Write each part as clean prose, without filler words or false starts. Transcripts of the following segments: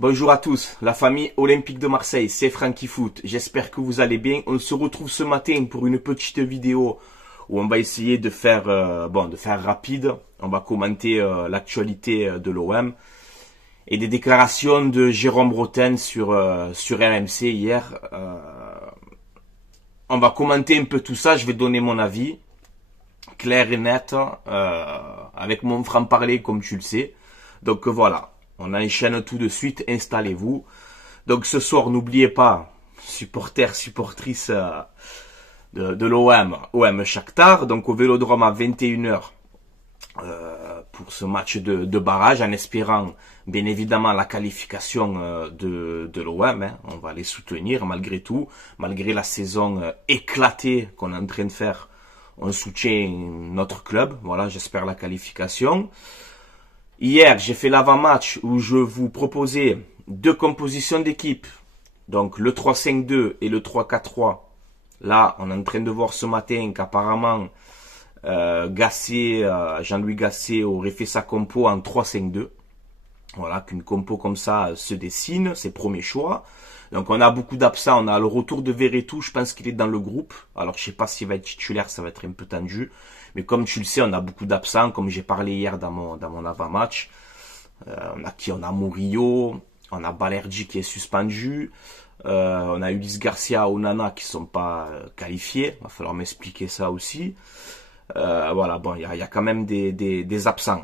Bonjour à tous, la famille Olympique de Marseille, c'est Francky Foot. J'espère que vous allez bien. On se retrouve ce matin pour une petite vidéo où on va essayer de faire, rapide. On va commenter l'actualité de l'OM et des déclarations de Jérôme Bretagne sur RMC hier. On va commenter un peu tout ça. Je vais donner mon avis clair et net avec mon franc-parler, comme tu le sais. Donc voilà. On enchaîne tout de suite, installez-vous. Donc ce soir, n'oubliez pas, supporters, supportrices de l'OM, OM Shakhtar, donc au Vélodrome à 21h pour ce match de barrage, en espérant bien évidemment la qualification de l'OM. Hein. On va les soutenir malgré tout, malgré la saison éclatée qu'on est en train de faire. On soutient notre club, voilà, j'espère la qualification. Hier, j'ai fait l'avant-match où je vous proposais deux compositions d'équipe. Donc, le 3-5-2 et le 3-4-3. Là, on est en train de voir ce matin qu'apparemment, Jean-Louis Gasset aurait fait sa compo en 3-5-2. Voilà, qu'une compo comme ça se dessine, ses premiers choix. Donc, on a beaucoup d'absents. On a le retour de Verretou, je pense qu'il est dans le groupe. Alors, je sais pas s'il va être titulaire, ça va être un peu tendu. Mais comme tu le sais, on a beaucoup d'absents, comme j'ai parlé hier dans mon avant-match. On a Murillo, on a Balerdi qui est suspendu, on a Ulysse Garcia, Onana qui sont pas qualifiés. Il va falloir m'expliquer ça aussi. Voilà, bon, il y a quand même des absents.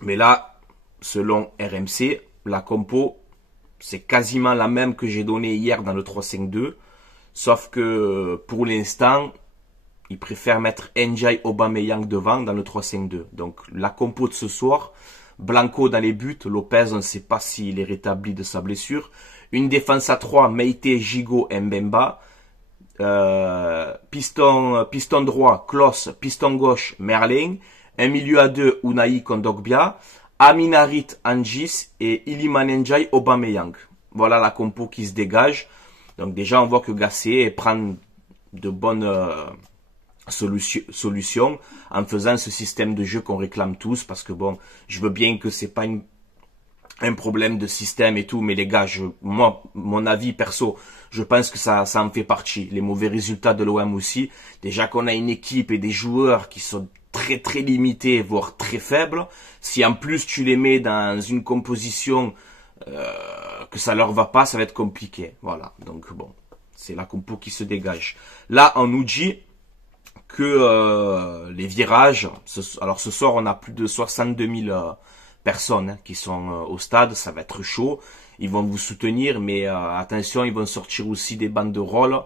Mais là, selon RMC, la compo, c'est quasiment la même que j'ai donnée hier dans le 3-5-2. Sauf que pour l'instant, ils préfèrent mettre Ndiaye Aubameyang devant dans le 3-5-2. Donc la compo de ce soir, Blanco dans les buts, Lopez, on ne sait pas s'il est rétabli de sa blessure. Une défense à 3, Meïté, Gigot, Mbemba. Piston droit, Klos, piston gauche, Merlin. Un milieu à 2, Unai Kondogbia. Aminarit, Angis et Iliman Ndiaye Aubameyang. Voilà la compo qui se dégage. Donc déjà on voit que Gasset prend de bonnes solution en faisant ce système de jeu qu'on réclame tous, parce que bon, je veux bien que c'est pas un problème de système et tout, mais les gars, moi, mon avis perso, je pense que ça en fait partie. Les mauvais résultats de l'OM aussi. Déjà qu'on a une équipe et des joueurs qui sont très très limités, voire très faibles. Si en plus tu les mets dans une composition que ça leur va pas, ça va être compliqué. Voilà. Donc bon, c'est la compo qui se dégage. Là, on nous dit que les virages, alors ce soir on a plus de 62 000 personnes qui sont au stade, ça va être chaud, ils vont vous soutenir, mais attention, ils vont sortir aussi des banderoles,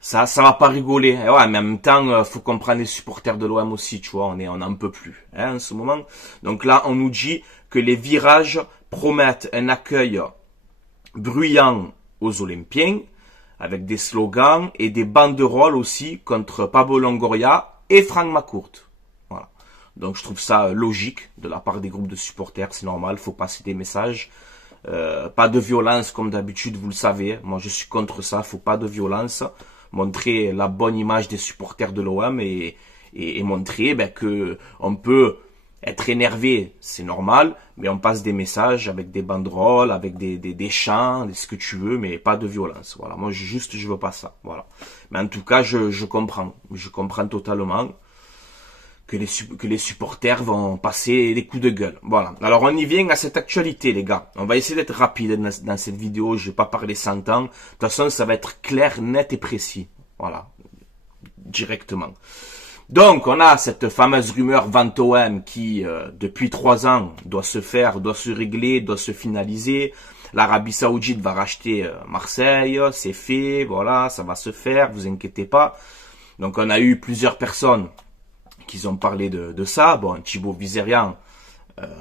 ça va pas rigoler, et ouais, mais en même temps, faut comprendre les supporters de l'OM aussi, tu vois, on en peut plus, hein, en ce moment. Donc là, on nous dit que les virages promettent un accueil bruyant aux Olympiens, avec des slogans et des banderoles aussi contre Pablo Longoria et Franck McCourt. Voilà. Donc je trouve ça logique de la part des groupes de supporters, c'est normal, faut passer des messages. Pas de violence comme d'habitude, vous le savez. Moi je suis contre ça, faut pas de violence. Montrer la bonne image des supporters de l'OM et montrer que on peut être énervé, c'est normal, mais on passe des messages avec des banderoles, avec des chants, ce que tu veux, mais pas de violence. Voilà, moi je veux pas ça. Voilà. Mais en tout cas, je comprends totalement que les supporters vont passer des coups de gueule. Voilà. Alors on y vient à cette actualité, les gars. On va essayer d'être rapide dans cette vidéo. Je vais pas parler 100 ans. De toute façon, ça va être clair, net et précis. Voilà, directement. Donc, on a cette fameuse rumeur vente OM qui, depuis 3 ans, doit se régler, doit se finaliser. L'Arabie Saoudite va racheter Marseille, c'est fait, voilà, ça va se faire, vous inquiétez pas. Donc, on a eu plusieurs personnes qui ont parlé de ça. Bon, Thibaut Vizerian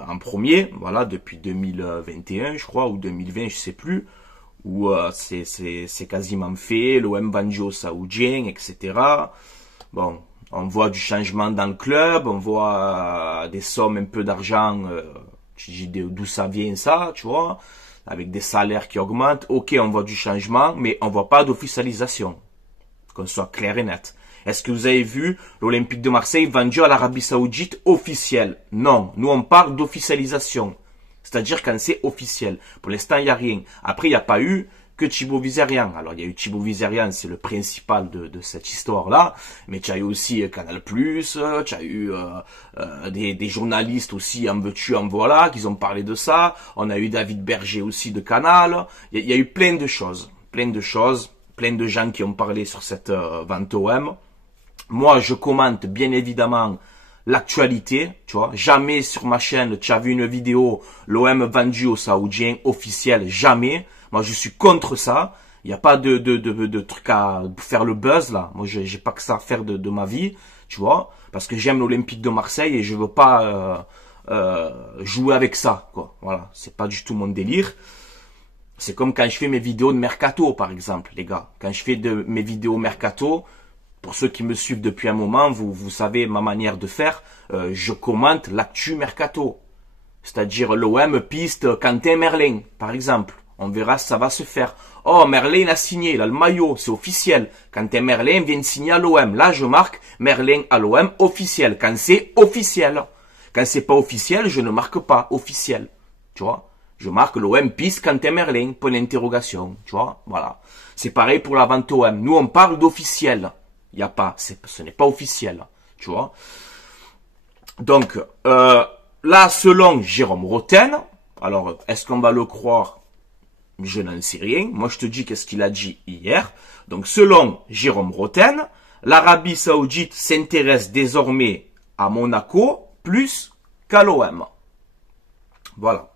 en premier, voilà, depuis 2021, je crois, ou 2020, je sais plus, où c'est quasiment fait, l'OM vendu aux Saoudiens, etc. Bon, on voit du changement dans le club, on voit des sommes, un peu d'argent, tu dis d'où ça vient ça, tu vois, avec des salaires qui augmentent. Ok, on voit du changement, mais on voit pas d'officialisation, qu'on soit clair et net. Est-ce que vous avez vu l'Olympique de Marseille vendu à l'Arabie Saoudite officiel? Non, nous on parle d'officialisation. C'est-à-dire quand c'est officiel. Pour l'instant, il n'y a rien. Après, il n'y a pas eu que Thibaut Vizerian. Alors, il y a eu Thibaut Vizerian, c'est le principal de cette histoire-là. Mais tu as eu aussi Canal+, tu as eu des journalistes aussi, en veux-tu, en voilà, qui ont parlé de ça. On a eu David Berger aussi de Canal. Il y a eu plein de choses. Plein de gens qui ont parlé sur cette vente OM. Moi, je commente bien évidemment l'actualité, tu vois. Jamais sur ma chaîne, tu as vu une vidéo, l'OM vendu aux Saoudiens, officiel, jamais. Moi, je suis contre ça. Il n'y a pas de truc à faire le buzz, là. Moi, j'ai pas que ça à faire de ma vie, tu vois. Parce que j'aime l'Olympique de Marseille et je veux pas jouer avec ça, quoi. Voilà. C'est pas du tout mon délire. C'est comme quand je fais mes vidéos de Mercato, par exemple, les gars. Quand je fais mes vidéos Mercato, pour ceux qui me suivent depuis un moment, vous savez ma manière de faire. Je commente l'actu Mercato. C'est-à-dire l'OM piste Quentin Merlin, par exemple. On verra si ça va se faire. Oh, Merlin a signé, il a le maillot, c'est officiel. Quentin Merlin vient de signer à l'OM. Là, je marque Merlin à l'OM officiel. Quand c'est officiel. Quand c'est pas officiel, je ne marque pas officiel. Tu vois? Je marque l'OM piste Quentin Merlin, point d'interrogation. Tu vois? Voilà. C'est pareil pour la vente OM. Nous, on parle d'officiel. Il n'y a pas, ce n'est pas officiel, tu vois. Donc, là, selon Jérôme Rotten, alors, est-ce qu'on va le croire? Je n'en sais rien. Moi, je te dis qu'est-ce qu'il a dit hier. Donc, selon Jérôme Rotten, l'Arabie Saoudite s'intéresse désormais à Monaco plus qu'à l'OM. Voilà.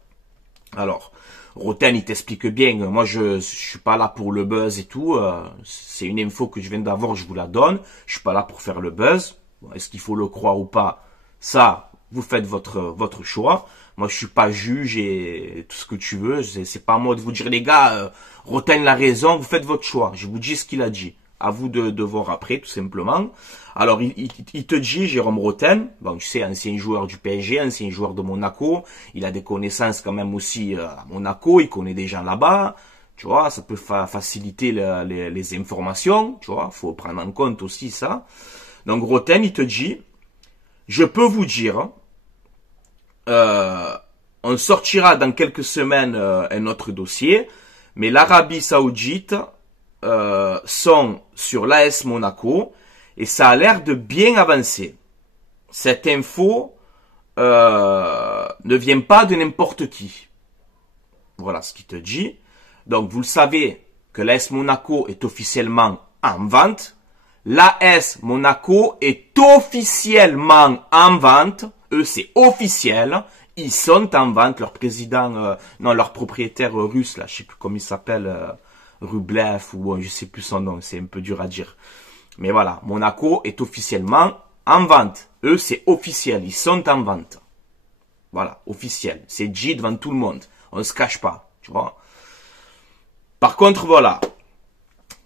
Alors, Rotten, il t'explique bien. Moi, je suis pas là pour le buzz et tout. C'est une info que je viens d'avoir, je vous la donne. Je suis pas là pour faire le buzz. Bon, est-ce qu'il faut le croire ou pas? Ça, vous faites votre choix. Moi, je suis pas juge et tout ce que tu veux. C'est pas à moi de vous dire, les gars, Rotten l'a raison, vous faites votre choix. Je vous dis ce qu'il a dit. À vous de voir après, tout simplement. Alors, il te dit, Jérôme Rotten, bon, tu sais, ancien joueur du PSG, ancien joueur de Monaco, il a des connaissances quand même aussi à Monaco, il connaît des gens là-bas, tu vois, ça peut faciliter les informations, tu vois, faut prendre en compte aussi ça. Donc, Rotten, il te dit, je peux vous dire, on sortira dans quelques semaines un autre dossier, mais l'Arabie Saoudite sont sur l'AS Monaco et ça a l'air de bien avancer. Cette info ne vient pas de n'importe qui. Voilà ce qu'il te dit. Donc vous le savez que l'AS Monaco est officiellement en vente. L'AS Monaco est officiellement en vente. Eux, c'est officiel. Ils sont en vente. Leur président, non, leur propriétaire russe, là, je sais plus comment il s'appelle, Rublev, ou je sais plus son nom, c'est un peu dur à dire. Mais voilà, Monaco est officiellement en vente. Eux, c'est officiel, ils sont en vente. Voilà, officiel. C'est dit devant tout le monde. On ne se cache pas, tu vois. Par contre, voilà,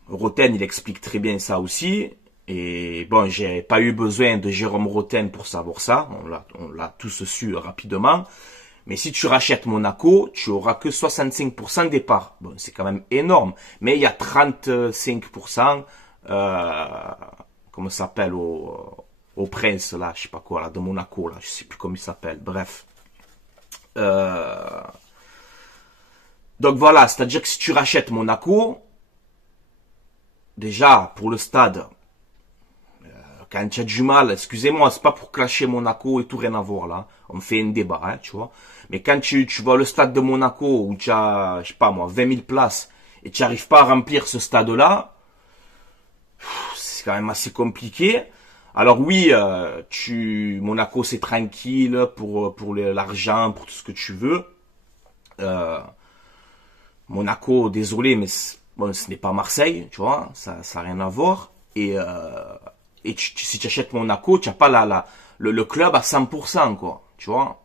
Rotten, il explique très bien ça aussi. Et bon, j'ai pas eu besoin de Jérôme Rotten pour savoir ça. On l'a tous su rapidement. Mais si tu rachètes Monaco, tu auras que 65% des parts. Bon, c'est quand même énorme. Mais il y a 35%, comment ça s'appelle, au prince, là, je sais pas quoi, là, de Monaco, là, je sais plus comment il s'appelle. Bref. Donc voilà, c'est-à-dire que si tu rachètes Monaco, déjà, pour le stade, quand tu as du mal, excusez-moi, c'est pas pour clasher Monaco et tout, rien à voir, là. On fait un débat, hein, tu vois. Mais quand tu vas au stade de Monaco, où tu as, je sais pas moi, 20 000 places, et tu n'arrives pas à remplir ce stade-là, c'est quand même assez compliqué. Alors oui, Monaco c'est tranquille pour l'argent, pour tout ce que tu veux. Monaco, désolé, mais bon, ce n'est pas Marseille, tu vois, ça n'a rien à voir. Et si tu achètes Monaco, tu n'as pas le club à 100%, quoi, tu vois.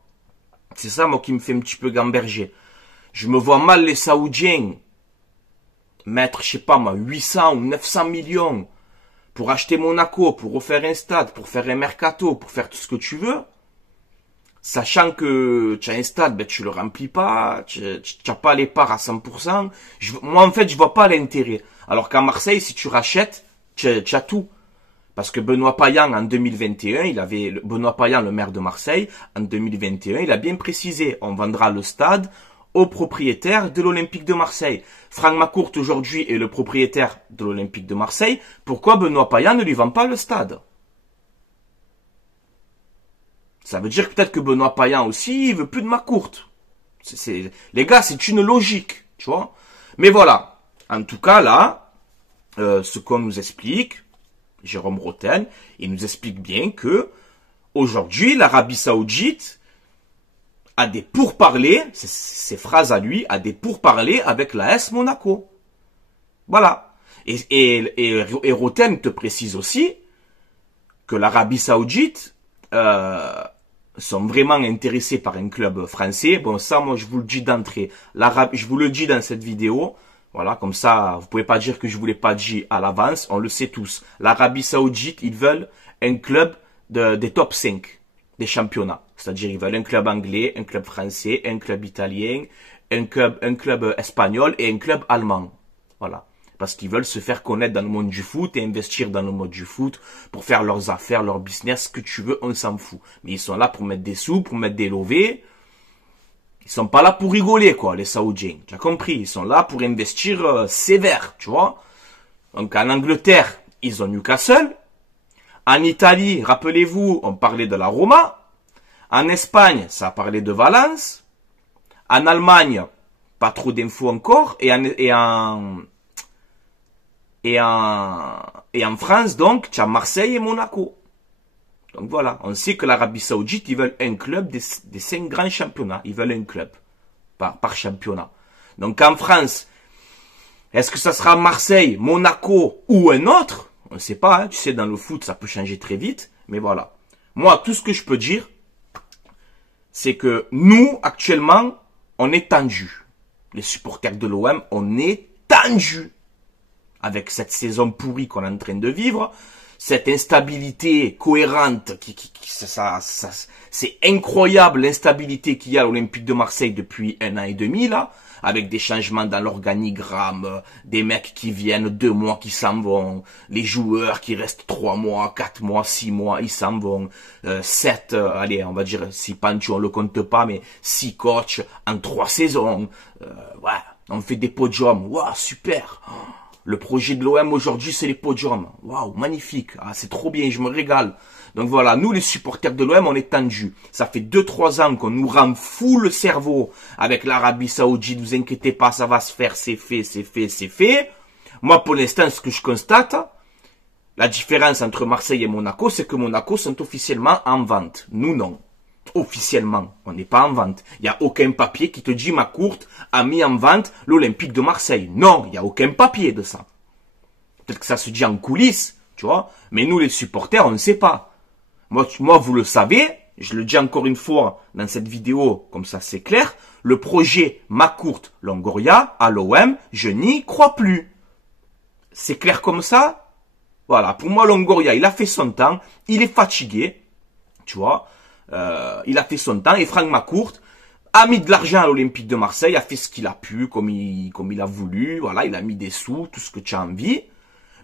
C'est ça, moi, qui me fait un petit peu gamberger. Je me vois mal les Saoudiens mettre, je sais pas moi, 800 ou 900 millions pour acheter Monaco, pour refaire un stade, pour faire un mercato, pour faire tout ce que tu veux. Sachant que tu as un stade, ben tu le remplis pas, tu n'as pas les parts à 100%. Moi, en fait, je vois pas l'intérêt. Alors qu'à Marseille, si tu rachètes, tu as tout. Parce que Benoît Payan, en 2021, Benoît Payan, le maire de Marseille, en 2021, il a bien précisé, on vendra le stade au propriétaire de l'Olympique de Marseille. Franck Macourt, aujourd'hui, est le propriétaire de l'Olympique de Marseille. Pourquoi Benoît Payan ne lui vend pas le stade? Ça veut dire peut-être que Benoît Payan aussi, il veut plus de Macourt. Les gars, c'est une logique, tu vois. Mais voilà. En tout cas, là, ce qu'on nous explique, Jérôme Rotten, il nous explique bien que, aujourd'hui, l'Arabie Saoudite a des pourparlers, ces phrases à lui, a des pourparlers avec l'AS Monaco. Voilà. Et Rotten te précise aussi que l'Arabie Saoudite sont vraiment intéressés par un club français. Bon, ça, moi, je vous le dis d'entrée. Je vous le dis dans cette vidéo. Voilà, comme ça, vous pouvez pas dire que je vous l'ai pas dit à l'avance. On le sait tous. L'Arabie Saoudite, ils veulent un club des top 5 des championnats. C'est-à-dire, ils veulent un club anglais, un club français, un club italien, un club espagnol et un club allemand. Voilà. Parce qu'ils veulent se faire connaître dans le monde du foot et investir dans le monde du foot pour faire leurs affaires, leur business, ce que tu veux, on s'en fout. Mais ils sont là pour mettre des sous, pour mettre des lovés. Ils sont pas là pour rigoler, quoi, les Saoudiens. Tu as compris? Ils sont là pour investir sévère, tu vois. Donc, en Angleterre, ils ont Newcastle. En Italie, rappelez-vous, on parlait de la Roma. En Espagne, ça a parlé de Valence. En Allemagne, pas trop d'infos encore. Et en France, donc, tu as Marseille et Monaco. Donc voilà, on sait que l'Arabie Saoudite, ils veulent un club des 5 grands championnats. Ils veulent un club par championnat. Donc en France, est-ce que ça sera Marseille, Monaco ou un autre? On ne sait pas, hein. Tu sais, dans le foot, ça peut changer très vite. Mais voilà. Moi, tout ce que je peux dire, c'est que nous, actuellement, on est tendus. Les supporters de l'OM, on est tendus. Avec cette saison pourrie qu'on est en train de vivre, cette instabilité cohérente, c'est incroyable l'instabilité qu'il y a à l'Olympique de Marseille depuis 1 an et demi, là, avec des changements dans l'organigramme, des mecs qui viennent 2 mois qui s'en vont, les joueurs qui restent 3 mois, 4 mois, 6 mois, ils s'en vont, 7, allez, on va dire, si Pancho on le compte pas, mais 6 coachs en 3 saisons, ouais, on fait des podiums, waouh, super. Le projet de l'OM aujourd'hui, c'est les podiums. Waouh, magnifique. Ah, c'est trop bien, je me régale. Donc voilà, nous les supporters de l'OM, on est tendus. Ça fait 2-3 ans qu'on nous rend fou le cerveau avec l'Arabie Saoudite. Vous inquiétez pas, ça va se faire, c'est fait, c'est fait, c'est fait. Moi, pour l'instant, ce que je constate, la différence entre Marseille et Monaco, c'est que Monaco sont officiellement en vente. Nous, non. Officiellement, on n'est pas en vente. Il n'y a aucun papier qui te dit Macourt a mis en vente l'Olympique de Marseille. Non, il n'y a aucun papier de ça. Peut-être que ça se dit en coulisses, tu vois. Mais nous, les supporters, on ne sait pas. Moi, vous le savez, je le dis encore une fois dans cette vidéo, comme ça c'est clair, le projet Macourt-Longoria à l'OM, je n'y crois plus. C'est clair comme ça? Voilà, pour moi, Longoria, il a fait son temps, il est fatigué, tu vois. Il a fait son temps et Franck Macourt a mis de l'argent à l'Olympique de Marseille, a fait ce qu'il a pu, comme il a voulu, voilà, il a mis des sous, tout ce que tu as envie.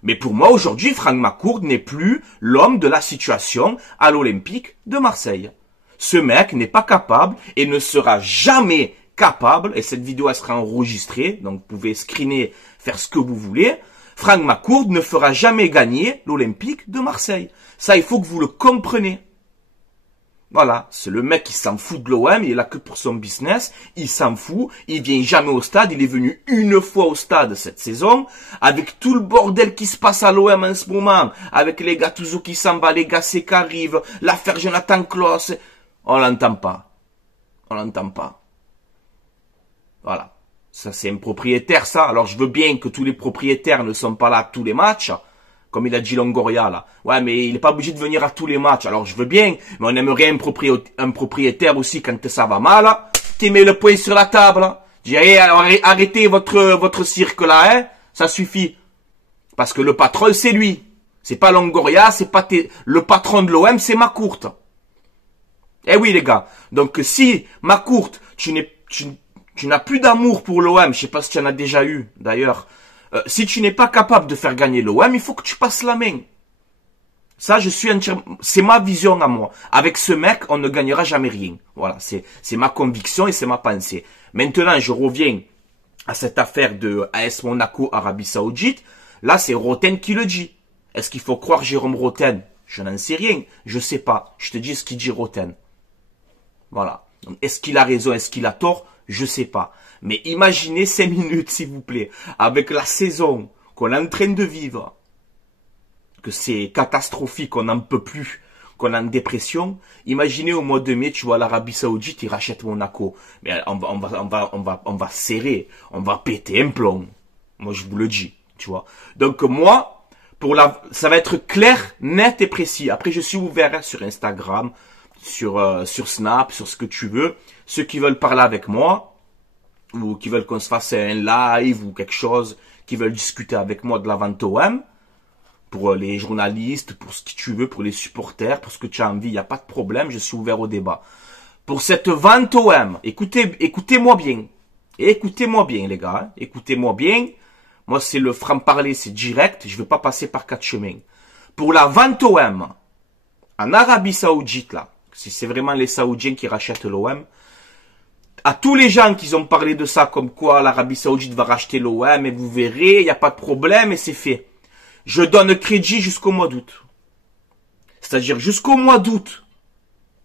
Mais pour moi, aujourd'hui, Franck Macourt n'est plus l'homme de la situation à l'Olympique de Marseille. Ce mec n'est pas capable et ne sera jamais capable, et cette vidéo elle sera enregistrée, donc vous pouvez screener, faire ce que vous voulez. Franck Macourt ne fera jamais gagner l'Olympique de Marseille. Ça, il faut que vous le compreniez. Voilà, c'est le mec qui s'en fout de l'OM, il est là que pour son business, il s'en fout, il vient jamais au stade, il est venu 1 fois au stade cette saison, avec tout le bordel qui se passe à l'OM en ce moment, avec les Gattuso qui s'en va, les Gasset qui arrivent, l'affaire Jonathan Klaus, on l'entend pas. On l'entend pas. Voilà. Ça c'est un propriétaire ça, alors je veux bien que tous les propriétaires ne sont pas là à tous les matchs, comme il a dit Longoria là. Ouais, mais il n'est pas obligé de venir à tous les matchs. Alors je veux bien, mais on aimerait un propriétaire aussi quand ça va mal. Qui met le poing sur la table. Dis, arrêtez votre cirque là, hein. Ça suffit. Parce que le patron, c'est lui. C'est pas Longoria, c'est pas le patron de l'OM, c'est Macourt. Eh oui les gars. Donc si Macourt, tu n'as plus d'amour pour l'OM, je sais pas si tu en as déjà eu d'ailleurs. Si tu n'es pas capable de faire gagner l'OM, il faut que tu passes la main. Ça, c'est ma vision à moi. Avec ce mec, on ne gagnera jamais rien. Voilà, c'est ma conviction et c'est ma pensée. Maintenant, je reviens à cette affaire de AS Monaco, Arabie Saoudite. Là, c'est Roten qui le dit. Est-ce qu'il faut croire Jérôme Roten? Je n'en sais rien. Je sais pas. Je te dis ce qu'il dit Roten. Voilà. Est-ce qu'il a raison? Est-ce qu'il a tort? Je sais pas. Mais imaginez 5 minutes, s'il vous plaît, avec la saison qu'on est en train de vivre, que c'est catastrophique, on n'en peut plus, qu'on est en dépression. Imaginez au mois de mai, tu vois, l'Arabie Saoudite, ils rachètent Monaco. Mais on va serrer, on va péter un plomb. Moi, je vous le dis, tu vois. Donc, moi, ça va être clair, net et précis. Après, je suis ouvert sur Instagram, sur Snap, sur ce que tu veux. Ceux qui veulent parler avec moi, ou qui veulent qu'on se fasse un live ou quelque chose, qui veulent discuter avec moi de la vente OM, pour les journalistes, pour ce que tu veux, pour les supporters, pour ce que tu as envie, il n'y a pas de problème, je suis ouvert au débat. Pour cette vente OM, écoutez-moi bien. Écoutez-moi bien, les gars. Hein. Écoutez-moi bien. Moi, c'est le franc-parler, c'est direct. Je ne veux pas passer par 4 chemins. Pour la vente OM, en Arabie Saoudite, là, si c'est vraiment les Saoudiens qui rachètent l'OM, à tous les gens qui ont parlé de ça, comme quoi l'Arabie Saoudite va racheter l'OM, et vous verrez, il n'y a pas de problème, et c'est fait. Je donne crédit jusqu'au mois d'août. C'est-à-dire jusqu'au mois d'août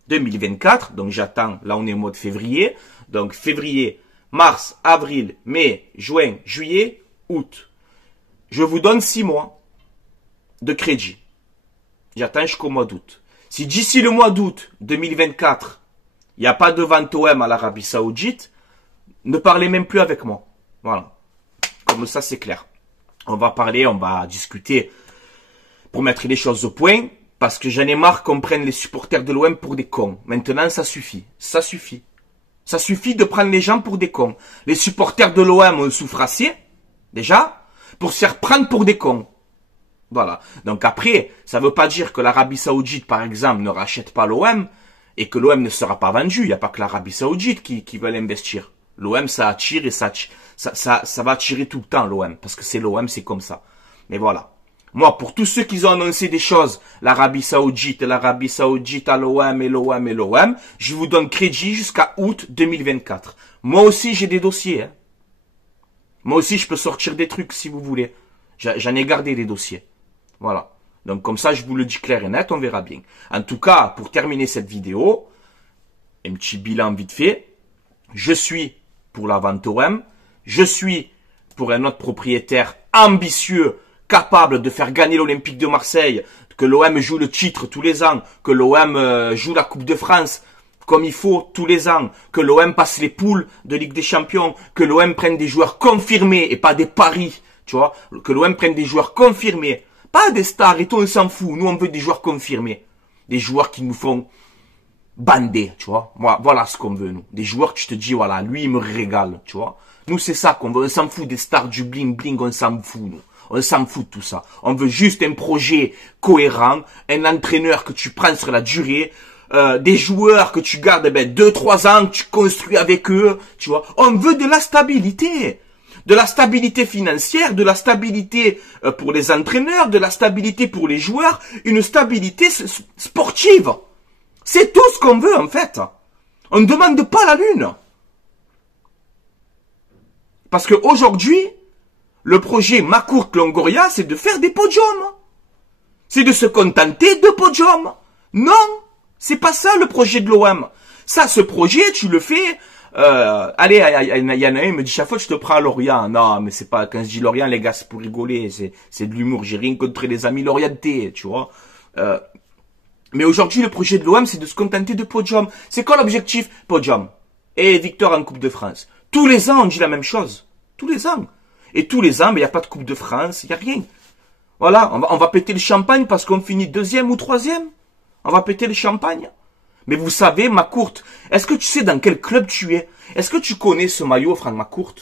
2024. Donc j'attends, là on est au mois de février. Donc février, mars, avril, mai, juin, juillet, août. Je vous donne 6 mois de crédit. J'attends jusqu'au mois d'août. Si d'ici le mois d'août 2024, il n'y a pas de vente OM à l'Arabie Saoudite, ne parlez même plus avec moi. Voilà. Comme ça c'est clair. On va parler, on va discuter pour mettre les choses au point, parce que j'en ai marre qu'on prenne les supporters de l'OM pour des cons. Maintenant, ça suffit. Ça suffit. Ça suffit de prendre les gens pour des cons. Les supporters de l'OM ont souffert assez, déjà, pour se faire prendre pour des cons. Voilà. Donc après, ça ne veut pas dire que l'Arabie Saoudite, par exemple, ne rachète pas l'OM et que l'OM ne sera pas vendu. Il n'y a pas que l'Arabie Saoudite qui veut l'investir. L'OM, ça attire et ça va attirer tout le temps, l'OM. Parce que c'est l'OM, c'est comme ça. Mais voilà. Moi, pour tous ceux qui ont annoncé des choses, l'Arabie Saoudite à l'OM et l'OM et l'OM, je vous donne crédit jusqu'à août 2024. Moi aussi, j'ai des dossiers. Hein. Moi aussi, je peux sortir des trucs si vous voulez. J'en ai gardé des dossiers. Voilà. Donc comme ça, je vous le dis clair et net, on verra bien. En tout cas, pour terminer cette vidéo, un petit bilan vite fait. Je suis pour la vente OM. Je suis pour un autre propriétaire ambitieux, capable de faire gagner l'Olympique de Marseille, que l'OM joue le titre tous les ans, que l'OM joue la Coupe de France comme il faut tous les ans, que l'OM passe les poules de Ligue des Champions, que l'OM prenne des joueurs confirmés et pas des paris, tu vois, que l'OM prenne des joueurs confirmés, pas des stars et tout, on s'en fout, nous on veut des joueurs confirmés, des joueurs qui nous font bander, tu vois, voilà ce qu'on veut nous, des joueurs que tu te dis, voilà, lui il me régale, tu vois, nous c'est ça qu'on veut, on s'en fout des stars du bling bling, on s'en fout nous. On s'en fout de tout ça. On veut juste un projet cohérent, un entraîneur que tu prends sur la durée, des joueurs que tu gardes 2-3 ans, que tu construis avec eux, tu vois. On veut de la stabilité. De la stabilité financière, de la stabilité pour les entraîneurs, de la stabilité pour les joueurs, une stabilité sportive. C'est tout ce qu'on veut en fait. On ne demande pas la lune. Parce qu'aujourd'hui, le projet Macourt-Longoria, c'est de faire des podiums. C'est de se contenter de podiums. Non, c'est pas ça le projet de l'OM. Ça, ce projet, tu le fais... allez, il y en a un, il me dit chaque fois je te prends à Lorient. Non, mais c'est pas... Quand je dis Lorient, les gars, c'est pour rigoler. C'est de l'humour. J'ai rien contre les amis lorientais, tu vois. Mais aujourd'hui, le projet de l'OM, c'est de se contenter de podiums. C'est quoi l'objectif? Podium. Et victoire en Coupe de France. Tous les ans, on dit la même chose. Tous les ans. Et tous les ans, il n'y a pas de Coupe de France, il n'y a rien. Voilà, on va péter le champagne parce qu'on finit 2e ou 3e. On va péter le champagne. Mais vous savez, Macourt, est-ce que tu sais dans quel club tu es? Est-ce que tu connais ce maillot, Franck Macourt?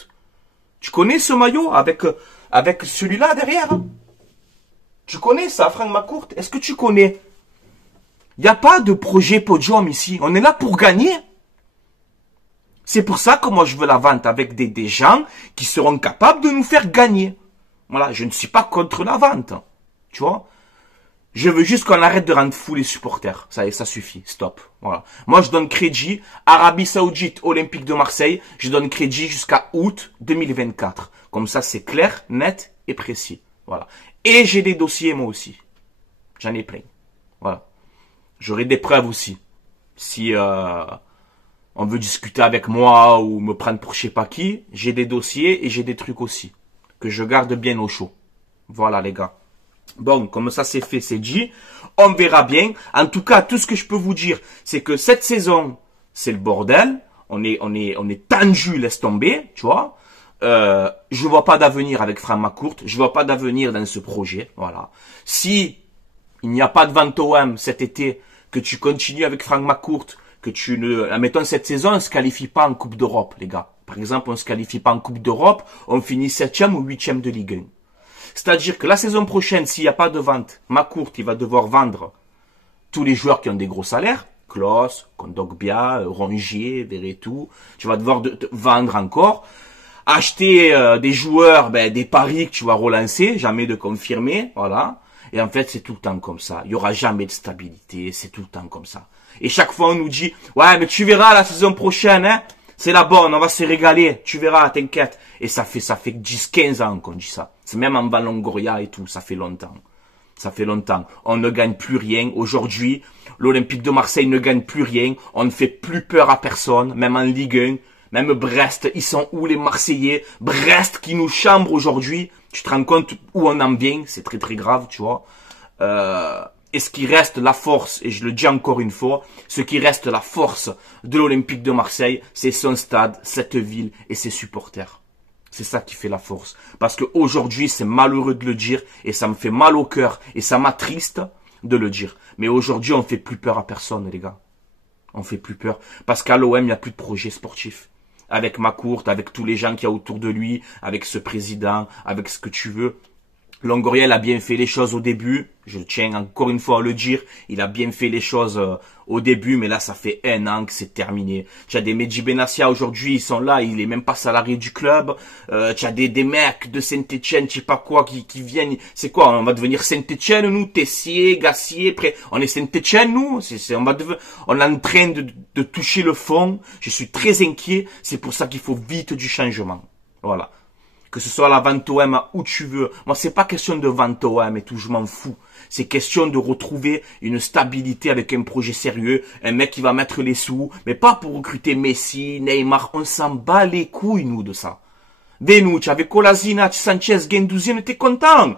Tu connais ce maillot avec celui-là derrière? Tu connais ça, Franck Macourt? Est-ce que tu connais? Il n'y a pas de projet podium ici. On est là pour gagner. C'est pour ça que moi je veux la vente avec des gens qui seront capables de nous faire gagner. Voilà, je ne suis pas contre la vente. Tu vois. Je veux juste qu'on arrête de rendre fou les supporters. Ça suffit. Stop. Voilà. Moi, je donne crédit. Arabie Saoudite, Olympique de Marseille. Je donne crédit jusqu'à août 2024. Comme ça, c'est clair, net et précis. Voilà. Et j'ai des dossiers, moi aussi. J'en ai plein. Voilà. J'aurai des preuves aussi. Si on veut discuter avec moi ou me prendre pour je sais pas qui, j'ai des dossiers et j'ai des trucs aussi. Que je garde bien au chaud. Voilà, les gars. Bon, comme ça c'est fait, c'est dit. On verra bien. En tout cas, tout ce que je peux vous dire, c'est que cette saison, c'est le bordel. On est tendu, laisse tomber, tu vois. Je vois pas d'avenir avec Franck McCourt. Je vois pas d'avenir dans ce projet. Voilà. Si il n'y a pas de vente OM cet été, que tu continues avec Franck McCourt, que tu ne, admettons cette saison, on se qualifie pas en Coupe d'Europe, les gars. Par exemple, on se qualifie pas en Coupe d'Europe, on finit 7e ou 8e de Ligue 1. C'est-à-dire que la saison prochaine, s'il n'y a pas de vente, McCourt, il va devoir vendre tous les joueurs qui ont des gros salaires. Klos, Kondogbia, Rongier, Verretou. Tu vas devoir vendre encore. Acheter des joueurs, des paris que tu vas relancer, jamais de confirmer. Voilà. Et en fait, c'est tout le temps comme ça. Il y aura jamais de stabilité. C'est tout le temps comme ça. Et chaque fois, on nous dit, ouais, mais tu verras la saison prochaine, hein. C'est la bonne, on va se régaler, tu verras, t'inquiète. Et ça fait 10-15 ans qu'on dit ça. C'est même en Longoria et tout, ça fait longtemps. Ça fait longtemps. On ne gagne plus rien. Aujourd'hui, l'Olympique de Marseille ne gagne plus rien. On ne fait plus peur à personne, même en Ligue 1. Même Brest, ils sont où les Marseillais? Brest qui nous chambre aujourd'hui. Tu te rends compte où on en vient? C'est très très grave, tu vois. Et ce qui reste la force, et je le dis encore une fois, ce qui reste la force de l'Olympique de Marseille, c'est son stade, cette ville et ses supporters. C'est ça qui fait la force. Parce qu'aujourd'hui, c'est malheureux de le dire, et ça me fait mal au cœur, et ça m'attriste de le dire. Mais aujourd'hui, on fait plus peur à personne, les gars. On fait plus peur. Parce qu'à l'OM, il n'y a plus de projet sportif. Avec McCourt, avec tous les gens qu'il y a autour de lui, avec ce président, avec ce que tu veux. Longoria, il a bien fait les choses au début. Je tiens encore une fois à le dire. Il a bien fait les choses au début, mais là, ça fait 1 an que c'est terminé. Tu as des Mehdi Benassia aujourd'hui, ils sont là, il est même pas salarié du club. Tu as des mecs de Saint-Etienne, je sais pas quoi, qui viennent. C'est quoi, on va devenir Saint-Etienne, nous, Tessier, Gassier, on est Saint-Etienne, nous. On est en train de toucher le fond. Je suis très inquiet. C'est pour ça qu'il faut vite du changement. Voilà. Que ce soit la vente OM où tu veux. Moi, c'est pas question de vente OM et tout, je m'en fous. C'est question de retrouver une stabilité avec un projet sérieux, un mec qui va mettre les sous, mais pas pour recruter Messi, Neymar. On s'en bat les couilles, nous, de ça. Venucci, avec Kolasinac, Sanchez, Guendouzi, on était contents.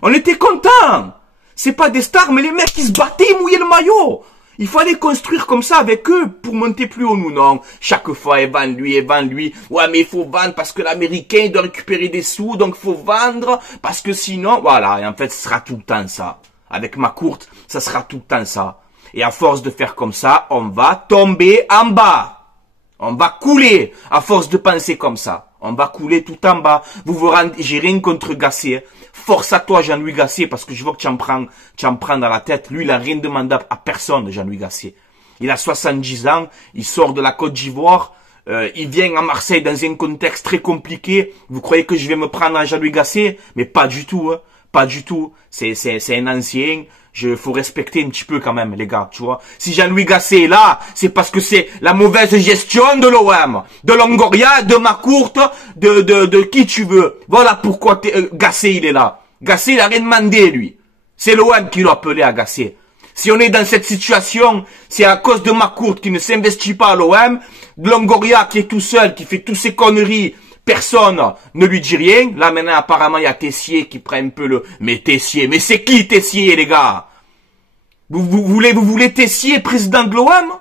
On était contents. C'est pas des stars, mais les mecs qui se battaient, ils mouillaient le maillot. Il fallait construire comme ça avec eux pour monter plus haut, nous, non. Chaque fois, ils vendent lui. Ouais, mais il faut vendre parce que l'Américain doit récupérer des sous, donc il faut vendre parce que sinon, voilà. Et en fait, ce sera tout le temps ça. Avec McCourt, ça sera tout le temps ça. Et à force de faire comme ça, on va tomber en bas. On va couler à force de penser comme ça. On va couler tout en bas. Vous vous rendez, j'ai rien contre Gassier. Force à toi, Jean-Louis Gassier, parce que je vois que tu en prends dans la tête. Lui, il a rien demandé à personne, Jean-Louis Gassier. Il a 70 ans, il sort de la Côte d'Ivoire, il vient à Marseille dans un contexte très compliqué. Vous croyez que je vais me prendre à Jean-Louis Gassier? Mais pas du tout, hein. Pas du tout. C'est un ancien. Faut respecter un petit peu quand même, les gars, tu vois. Si Jean-Louis Gasset est là, c'est parce que c'est la mauvaise gestion de l'OM, de Longoria, de McCourt, de qui tu veux. Voilà pourquoi Gasset, il est là. Gasset, il a rien demandé, lui. C'est l'OM qui l'a appelé à Gasset. Si on est dans cette situation, c'est à cause de McCourt qui ne s'investit pas à l'OM, de Longoria qui est tout seul, qui fait toutes ces conneries. Personne ne lui dit rien. Là, maintenant, apparemment, il y a Tessier qui prend un peu le... Mais Tessier, mais c'est qui Tessier, les gars? Vous voulez Tessier, président de l'OM?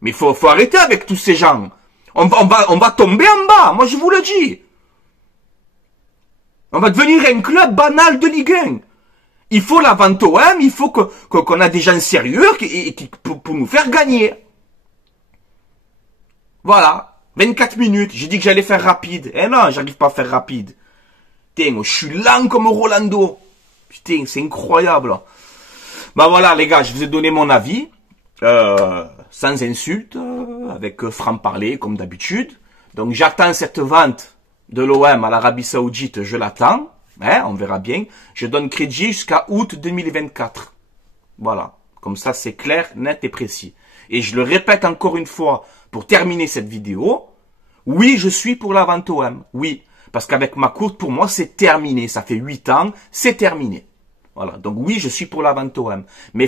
Mais faut arrêter avec tous ces gens. On va tomber en bas. Moi, je vous le dis. On va devenir un club banal de Ligue 1. Il faut la vente OM. Il faut qu'on a des gens sérieux pour nous faire gagner. Voilà. 24 minutes, j'ai dit que j'allais faire rapide. Eh non, j'arrive pas à faire rapide. Putain, je suis lent comme Rolando. Putain, c'est incroyable. Bah voilà, les gars, je vous ai donné mon avis. Sans insulte, avec franc-parler, comme d'habitude. Donc j'attends cette vente de l'OM à l'Arabie Saoudite, je l'attends. On verra bien. Je donne crédit jusqu'à août 2024. Voilà. Comme ça, c'est clair, net et précis. Et je le répète encore une fois pour terminer cette vidéo. Oui, je suis pour la vente OM. Oui. Parce qu'avec ma courte, pour moi, c'est terminé. Ça fait 8 ans, c'est terminé. Voilà. Donc oui, je suis pour la vente OM. Mais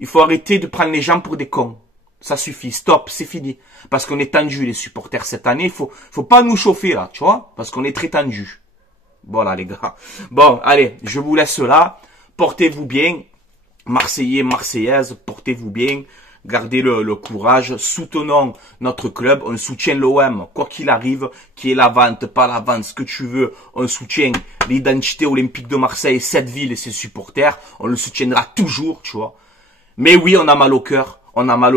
il faut arrêter de prendre les gens pour des cons. Ça suffit. Stop. C'est fini. Parce qu'on est tendu, les supporters, cette année. Faut pas nous chauffer, là. Tu vois? Parce qu'on est très tendu. Voilà, les gars. Bon, allez. Je vous laisse là. Portez-vous bien. Marseillais, Marseillaises, portez-vous bien, gardez le courage, soutenons notre club, on soutient l'OM, quoi qu'il arrive, qui est la vente, pas la vente, ce que tu veux, on soutient l'identité olympique de Marseille, cette ville et ses supporters, on le soutiendra toujours, tu vois. Mais oui, on a mal au cœur, on a mal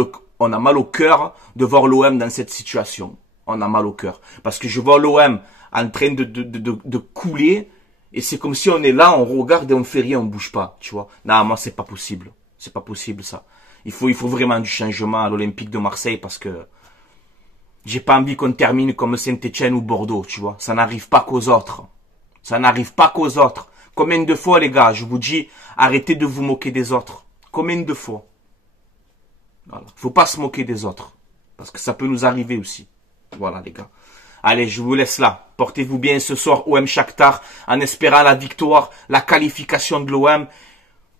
au cœur de voir l'OM dans cette situation. On a mal au cœur. Parce que je vois l'OM en train de couler. Et c'est comme si on est là, on regarde et on fait rien, on bouge pas, tu vois. Non, moi, c'est pas possible. C'est pas possible, ça. Il faut vraiment du changement à l'Olympique de Marseille parce que j'ai pas envie qu'on termine comme Saint-Etienne ou Bordeaux, tu vois. Ça n'arrive pas qu'aux autres. Ça n'arrive pas qu'aux autres. Combien de fois, les gars, je vous dis, arrêtez de vous moquer des autres. Combien de fois? Voilà. Faut pas se moquer des autres. Parce que ça peut nous arriver aussi. Voilà, les gars. Allez, je vous laisse là. Portez-vous bien ce soir OM Shakhtar en espérant la victoire, la qualification de l'OM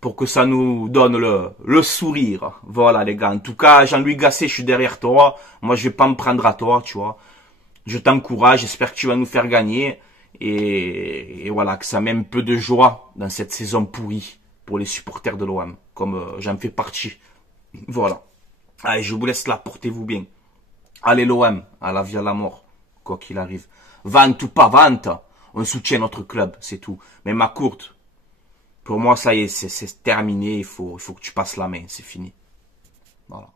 pour que ça nous donne le sourire. Voilà les gars. En tout cas, Jean-Louis Gasset, je suis derrière toi. Moi, je vais pas me prendre à toi, tu vois. Je t'encourage. J'espère que tu vas nous faire gagner. Et voilà, que ça met un peu de joie dans cette saison pourrie pour les supporters de l'OM. Comme j'en fais partie. Voilà. Allez, je vous laisse là. Portez-vous bien. Allez l'OM, à la vie à la mort. Quoi qu'il arrive. Vente ou pas vente, on soutient notre club, c'est tout. Mais ma courte, pour moi, ça y est, c'est terminé. Il faut que tu passes la main, c'est fini. Voilà.